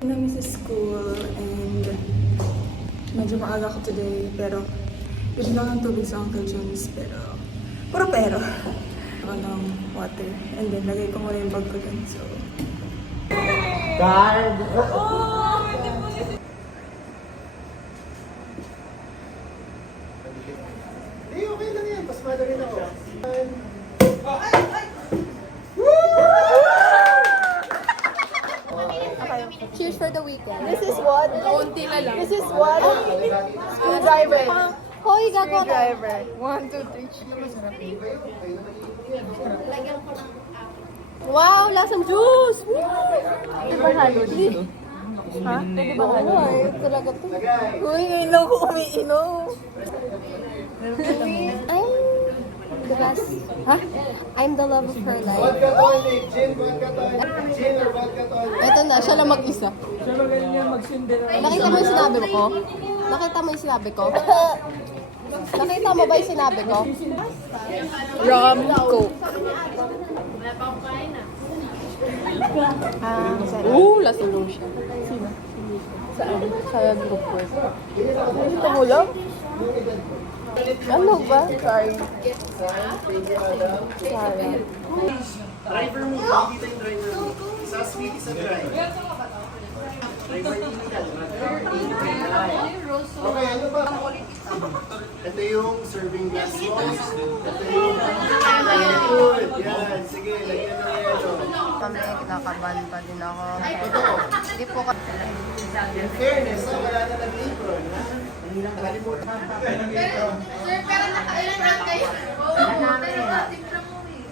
Namin sa school and medyo maaga ko today pero bigyan lang ng tubig sa Uncle John's pero ako ng water and then lagay ko muna yung bag ko dun so Guard! Hey, okay lang yan. Pasmada rin ako. Cheers for the weekend. This is what? This is what? Screwdriver. Hoy, gagawa ka. driver 1, 2, 3 cheers. Wow, lasang juice! Di ba halo dito? Ha? Di ba halo? Ay, talaga to. Uy, ilaw ko umiinom. I'm the best. Ha? I'm the love of her life. Vodka tonic. Gin, vodka tonic. Gin or vodka tonic. Ito na, siya lang mag-isa. Nakita mo yung sinabi ko? Nakita mo yung sinabi ko? Nakita mo ba yung sinabi ko? Rum Coke. Lasang siya. Saan? Sa group work. Ito mo lang? Ano ba? Sorry. Driver mo. Nakikita yung driver mo. Isa sweet, isa dry. Driver din ka. Okay, ano ba? Ito yung serving glass mo. Ito yung very good. Yan, sige, lagyan ng yelo. Kami, kinakabahan pa din ako. Totoo. Hindi po ka. In fairness, wala na nag-apron. Nakalimutan.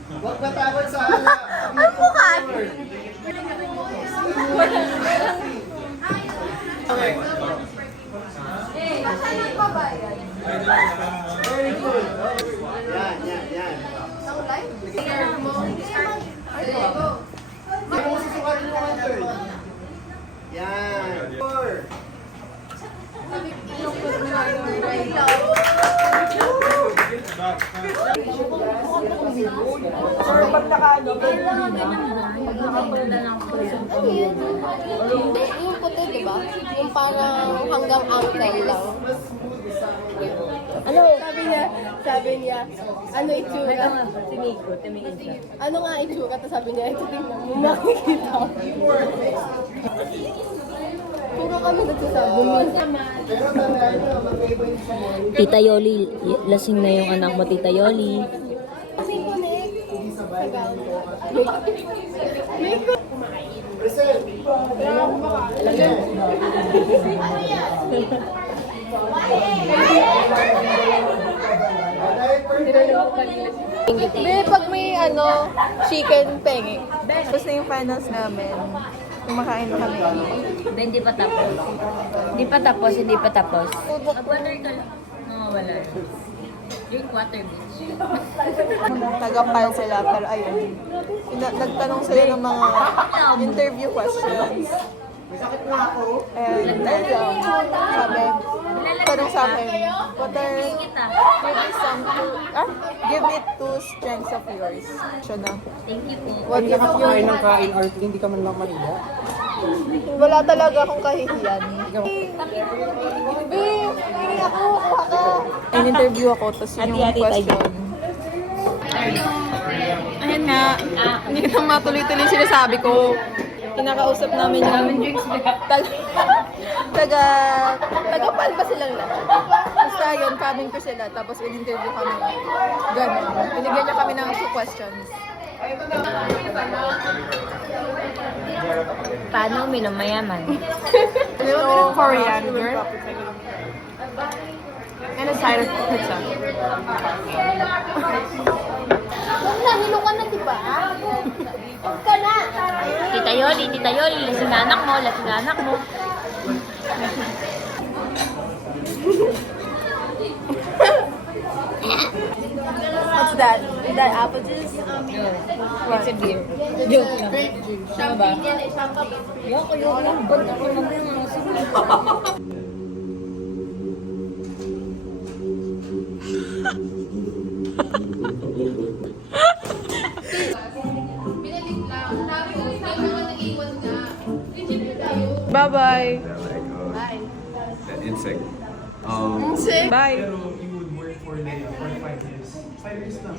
Huwag matakot sa ala. Ang mukha! Okay. Very good. Yan. Ako susukatin mo ang third. Yan. 4. Or pag nakaano, Hindi, yung puti, di ba? Yung parang hanggang ankle lang. Ano? Sabi niya, ano itsura? Tumingin siya. Ano nga itsura? Tapos sabi niya, ito tingnan mo, makikita. Puro kami nagsasabi mo. Pero tandaan nyo, mag-iba yung sumay. Tita Yoli, lasing na yung anak mo, Tita Yoli. Kasi kunik. Present. Hindi, pag may chicken penge. Tapos na yung finals namin. Kumakain kami. Hindi pa tapos. Hindi pa tapos. Mag-water ka lang. Wala. Drink water, bitch. Tagapal sila, pero ayun. Nagtanong sila ng mga interview questions. And ayun lang. Tanong sa akin, give me two strengths of yours. Siya na. Thank you po. What if Kain ng kain or hindi ka man lang mahiya. wala talaga akong kahihiyan. Babe, hindi ako, kuha ka. In-interview ako, tapos yun yung question. Ayan nga, hindi na matuloy-tuloy yung sinasabi ko. Kinakausap namin yung taga-pal ba silang lahat? Basta yun, coming ko sila, tapos in-interview kami. Ganun. Binigyan niya kami ng two questions. Paano uminom mayaman? So, coriander. And a side of pizza. Huwag na, hilo ka na, di ba? Huwag ka na! Tita Yoli, lasing na anak mo. What's that? Is that apple juice? It's a beer. Joke lang. Champagne yan eh, champagne. Yoko. Banta ko naman yung mga sige. Bye-bye. Bye. That insect. Insect. Bye. Pero you would work for like 5 years. 5 years lang.